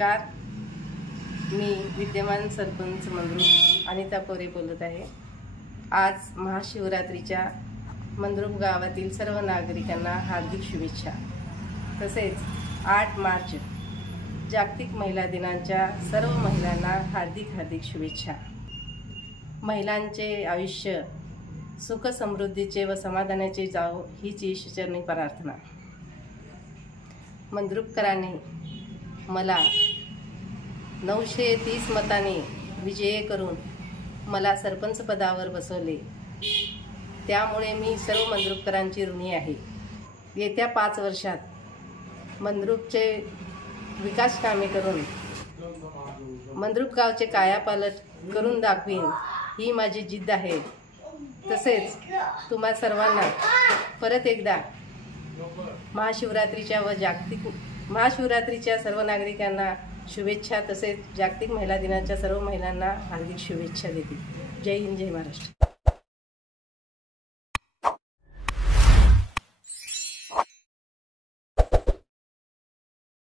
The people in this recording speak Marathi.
नमस्कार, मी विद्यमान सरपंच मंद्रुप अनिता कोरे बोलत आहे। आज महाशिवरात्रीच्या मंद्रुप गावातील सर्व नागरिकांना हार्दिक शुभेच्छा। तसेच 8 मार्च जागतिक महिला दिनाच्या सर्व महिलांना हार्दिक शुभेच्छा। महिलांचे आयुष्य सुख समृद्धीचे व समाधानाचे जावो हीच ईश्वरचरणी प्रार्थना। मंद्रुपकरांनी मला 930 मताने विजयी करून मला सरपंच पदावर बसवले, त्यामुळे मी सर्व मंद्रुपकरांची ऋणी आहे। येत्या 5 वर्षात मंद्रुपचे विकास कामे करून मंद्रुप गावचे कायापालट करून दाखवीन ही माझी जिद्द आहे। तसेच तुम्हा सर्वांना परत एकदा महाशिवरात्रीच्या सर्व नागरिकांना शुभेच्छा। तसेच जागतिक महिला दिनाच्या सर्व महिलांना हार्दिक शुभेच्छा देते। जय हिंद, जय महाराष्ट्र।